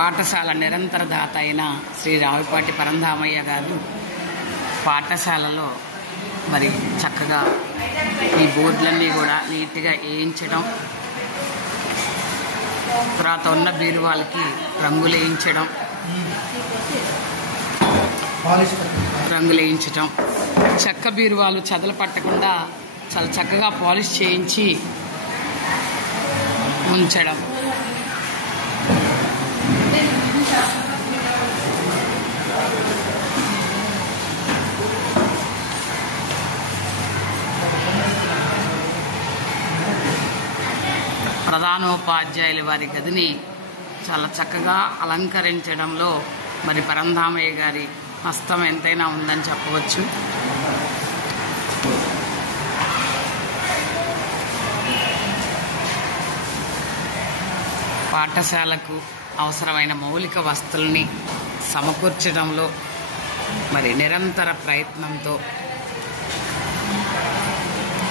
పాఠశాల నిరంతర దాత అయిన శ్రీ రావిపాటి పరంధామయ్య గారు పాఠశాలలో మరి చక్కగా ఈ బోర్డులన్నీ కూడా నీట్గా వేయించడం, తర్వాత ఉన్న బీరువాళ్ళకి రంగులు వేయించడం, చెక్క బీరువాలు చెదలు పట్టకుండా చాలా చక్కగా పాలిష్ చేయించి ఉంచడం. ప్రధానోపాధ్యాయుల వారి గదిని చాలా చక్కగా అలంకరించడంలో మరి పరంధామయ్య గారి హస్తం ఎంతైనా ఉందని చెప్పవచ్చు. పాఠశాలకు అవసరమైన మౌలిక వస్తువుల్ని సమకూర్చడంలో మరి నిరంతర ప్రయత్నంతో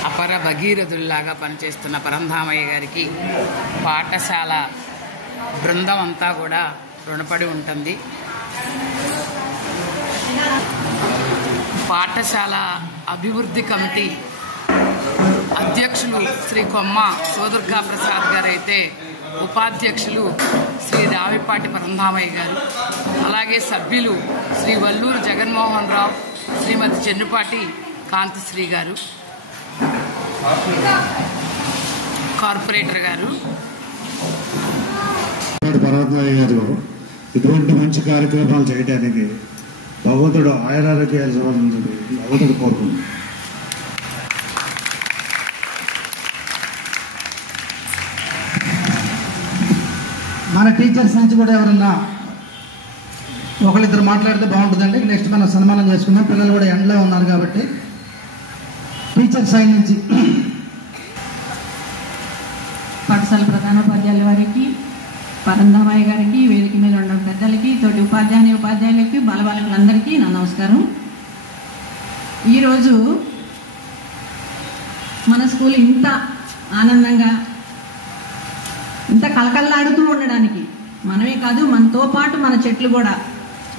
అపర భగీరథుల్లాగా పనిచేస్తున్న పరంధామయ్య గారికి పాఠశాల బృందం అంతా కూడా రుణపడి ఉంటుంది. పాఠశాల అభివృద్ధి కమిటీ అధ్యక్షులు శ్రీ కొమ్మ శివదుర్గా ప్రసాద్ గారు అయితే ఉపాధ్యక్షులు శ్రీ రావిపాటి పరంధామయ్య గారు, అలాగే సభ్యులు శ్రీ వల్లూరు జగన్మోహన్ రావు, శ్రీమతి చెన్నుపాటి కాంతిశ్రీ గారు, కార్పొరేటర్ గారు. పర్వతరావు గారు ఇటువంటి మంచి కార్యక్రమాలు చేయడానికి భగవంతుడు ఆయురారోగ్యాలు ఇవ్వాలని భగవంతుడు కోరుకుంటున్నాను. మన టీచర్స్ నుంచి కూడా ఎవరన్నా ఒకళ్ళిద్దరు మాట్లాడితే బాగుంటుందండి. నెక్స్ట్ మనం సన్మానం చేసుకుందాం. పిల్లలు కూడా ఎండలో ఉన్నారు కాబట్టి టీచర్ సైడ్ నుంచి పాఠశాల ప్రధానోపాధ్యాయుల వారికి, పరంధామయ్య గారికి, వేదిక మీద ఉన్న పెద్దలకి, తోటి ఉపాధ్యాయులకి, బాలబాలికలందరికీ నా నమస్కారం. ఈరోజు మన స్కూల్ ఇంత ఆనందంగా, ఇంత కళకళలాడుతూ ఉండడానికి మనమే కాదు, మనతో పాటు మన చెట్లు కూడా,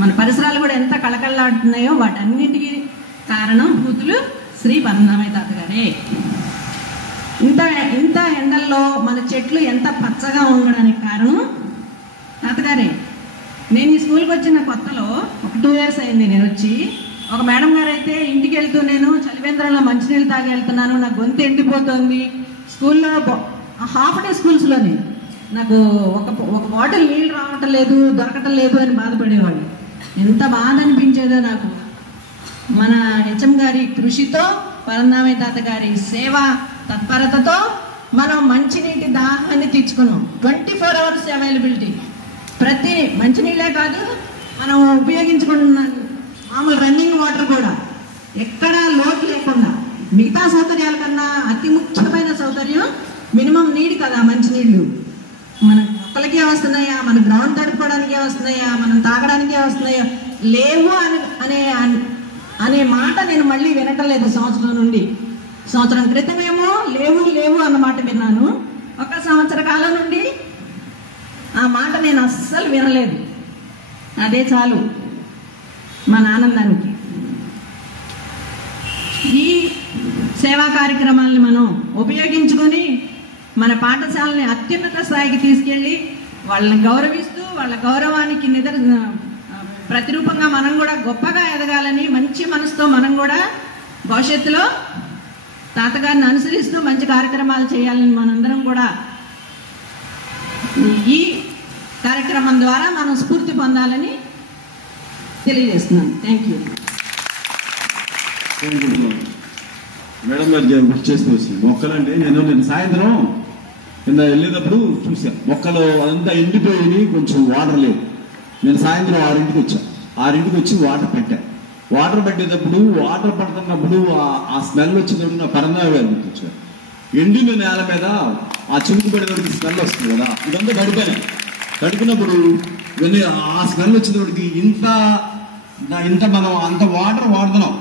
మన పరిసరాలు కూడా ఎంత కళకళలాడుతున్నాయో వాటన్నిటికీ కారణం భూతులు శ్రీ పరంధామయ్య తాత గారే. ఇంత ఎండల్లో మన చెట్లు ఎంత పచ్చగా ఉండడానికి కారణం తాతగారే. నేను ఈ స్కూల్కి వచ్చిన కొత్తలో ఒక 2 years అయింది నేను వచ్చి. ఒక మేడం గారు అయితే ఇంటికి వెళ్తూ నేను చలివేంద్రంలో మంచినీళ్ళు తాగి వెళ్తున్నాను, నా గొంతు ఎండిపోతుంది, స్కూల్లో హాఫ్ డే స్కూల్స్లోనే నాకు ఒక బాటిల్ నీళ్ళు రావటం లేదు, దొరకటం లేదు అని బాధపడేవాళ్ళు. ఎంత బాధ అనిపించేదో నాకు. మన హెచ్ఎం గారి కృషితో, పరంధామయ్య తాత గారి సేవా తత్పరతతో మనం మంచినీటి దాహాన్ని తీర్చుకున్నాం. 24 hours అవైలబిలిటీ. ప్రతి మంచినీళ్ళే కాదు, మనం ఉపయోగించుకున్న మామూలు రన్నింగ్ వాటర్ కూడా ఎక్కడా లోటు లేకుండా, మిగతా సౌకర్యాల కన్నా అతి ముఖ్యమైన సౌకర్యం మినిమం నీడ్ కదా మంచినీళ్ళు. మన మొక్కలకే వస్తున్నాయా, మన గ్రౌండ్ తడుపుకోవడానికే వస్తున్నాయా, మనం తాగడానికే వస్తున్నాయా, లేవు అనే మాట నేను మళ్ళీ వినటం లేదు. సంవత్సరం క్రితమేమో లేవు అన్నమాట విన్నాను. 1 సంవత్సర కాలం నుండి ఆ మాట నేను అస్సలు వినలేదు. అదే చాలు మన ఆనందానికి. ఈ సేవా కార్యక్రమాలను మనం ఉపయోగించుకొని మన పాఠశాలని అత్యున్నత స్థాయికి తీసుకెళ్ళి వాళ్ళని గౌరవిస్తూ, వాళ్ళ గౌరవానికి ప్రతిరూపంగా మనం కూడా గొప్పగా ఎదగాలని మంచి మనసుతో మనం కూడా భవిష్యత్తులో తాతగారిని అనుసరిస్తూ మంచి కార్యక్రమాలు చేయాలని మనందరం కూడా ఈ కార్యక్రమం ద్వారా మనం స్ఫూర్తి పొందాలని తెలియజేస్తున్నాను. Thank you. మేడం గారు గుర్తు చేస్తూ వచ్చింది మొక్కలంటే నేను సాయంత్రం కింద వెళ్ళేటప్పుడు చూసా మొక్కలు అదంతా ఎండిపోయి కొంచెం వాటర్ లేవు. నేను సాయంత్రం 6ంటికి వచ్చాను. 6ంటికి వచ్చి వాటర్ పెట్టా. వాటర్ పెట్టేటప్పుడు వాటర్ పడుతున్నప్పుడు ఆ స్మెల్ వచ్చినప్పుడు నా పరంధామయ్య గారు గుర్తొచ్చారు. ఎండిన నేల మీద ఆ చినుకు పడేటప్పటికి స్మెల్ వస్తుంది కదా, ఇదంతా గడిపినప్పుడు ఆ స్మెల్ వచ్చినప్పటికి ఇంత మనం అంత వాటర్ వాడుతున్నాం,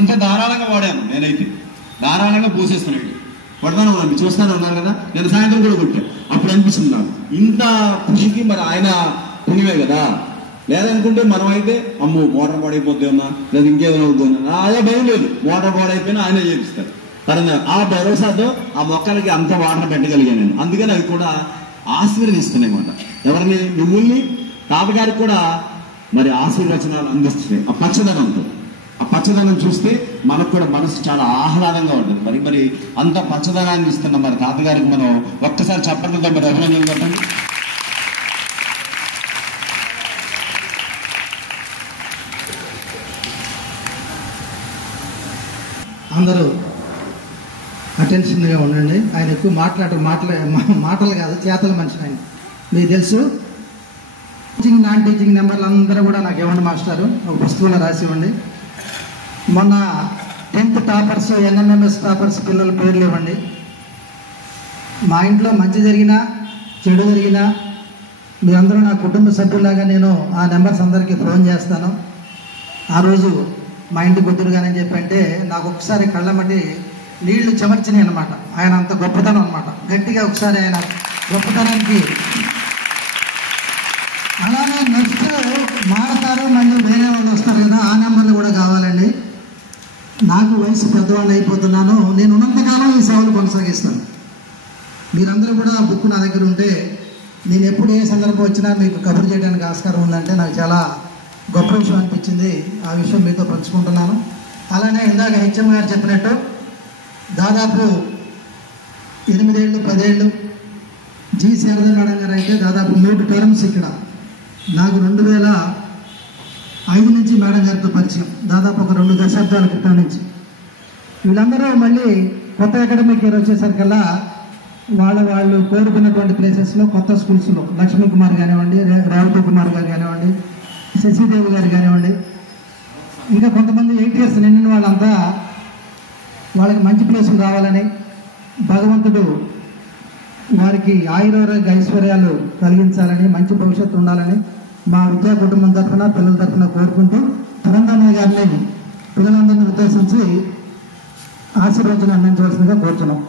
ఇంత ధారాళంగా వాడాను. నేనైతే ధారాళంగా పోసేస్తున్నాను. పడతాను చూస్తాను అన్నారు కదా, నేను సాయంత్రం కూడా కొట్టాను. అప్పుడు అనిపిస్తుంది నాకు ఇంత కృషికి మరి ఆయన పుణ్యమే కదా. లేదనుకుంటే మనం అయితే అమ్మో మోటార్ పాడైపోద్ది ఉన్నా లేదా ఇంకేదైనా అవుతుందా అదే భయం లేదు. మోటార్ పాడైపోయినా ఆయనే చేపిస్తారు. తన ఆ భరోసాతో ఆ మొక్కలకి అంత వాటర్ పెట్టగలిగాను నేను. అందుకని అవి కూడా ఆశీర్వదిస్తున్నాయన్నమాట. ఎవరిని? మిమ్మల్ని. తాతగారికి కూడా మరి ఆశీర్వచనాలు అందిస్తున్నాయి ఆ పచ్చదనంతో. ఆ పచ్చదనం చూస్తే మనకు కూడా మనసు చాలా ఆహ్లాదంగా ఉంటుంది. మరి అంత పచ్చదనాన్ని ఇస్తున్న మరి తాతగారికి మనం ఒక్కసారి చెప్పడంతో మరి అభినందనలు చెప్పండి. అందరూ అటెన్షన్గా ఉండండి. ఆయన ఎక్కువ మాటలు కాదు, చేతల మనిషి ఆయన. మీకు తెలుసు. టీచింగ్ నాన్ టీచింగ్ నెంబర్లు అందరూ కూడా నాకు ఇవ్వండి మాస్టారు, ఒక పుస్తకంలో రాసి ఇవ్వండి. మొన్న 10th టాపర్స్, ఎన్ఎంఎంఎస్ టాపర్స్ పిల్లల పేర్లు ఇవ్వండి. మా ఇంట్లో మంచి జరిగినా చెడు జరిగినా మీరందరూ నా కుటుంబ సభ్యులాగా నేను ఆ నెంబర్స్ అందరికీ ఫోన్ చేస్తాను. ఆ రోజు మా ఇంటి కుదురుగానే చెప్పంటే నాకు ఒకసారి కళ్ళమటి నీళ్లు చెమర్చినాయి అనమాట. ఆయన అంత గొప్పతనం అనమాట. గట్టిగా ఒకసారి ఆయన గొప్పతనానికి. అలానే నెక్స్ట్ మారతారు, మళ్ళీ వేరే వాళ్ళు వస్తారు కదా, ఆ నెంబర్లు కూడా కావాలండి. నాకు వయసు పెద్దవాళ్ళు అయిపోతున్నాను, నేను ఉన్నంతకాలం ఈ సేవలు కొనసాగిస్తాను. మీరందరూ కూడా ఆ బుక్ నా దగ్గర ఉంటే నేను ఎప్పుడు ఏ సందర్భం వచ్చినా మీకు కబురు చేయడానికి ఆస్కారం ఉందంటే నాకు చాలా గొప్ప విషయం అనిపించింది. ఆ విషయం మీతో పంచుకుంటున్నాను. అలానే ఇందాక హెచ్ఎం గారు చెప్పినట్టు దాదాపు 8 ఏళ్ళు 10 ఏళ్ళు జి శారదా మేడం గారు అయితే దాదాపు 3 టర్మ్స్ ఇక్కడ. నాకు 2005 నుంచి మేడం గారితో పరిచయం, దాదాపు ఒక 2 దశాబ్దాల క్రితం నుంచి. వీళ్ళందరూ మళ్ళీ కొత్త అకాడమిక్ ఇయర్ వచ్చేసరికల్లా వాళ్ళు కోరుకున్నటువంటి ప్లేసెస్లో కొత్త స్కూల్స్లో లక్ష్మీ కుమార్ కానివ్వండి, రేవతి కుమార్ గారు కానివ్వండి, శశిదేవి గారు కానివ్వండి, ఇంకా కొంతమంది 8 years నిండిన వాళ్ళంతా వాళ్ళకి మంచి ప్లేసులు రావాలని, భగవంతుడు వారికి ఆయురారోగ్య ఐశ్వర్యాలు కలిగించాలని, మంచి భవిష్యత్తు ఉండాలని మా విద్యా కుటుంబం తరఫున పిల్లల తరఫున కోరుకుంటూ పురంధరయ్య గారిని పిల్లలందరినీ ఉద్దేశించి ఆశీర్వచనం అందించవలసిందిగా కోరుతున్నాం.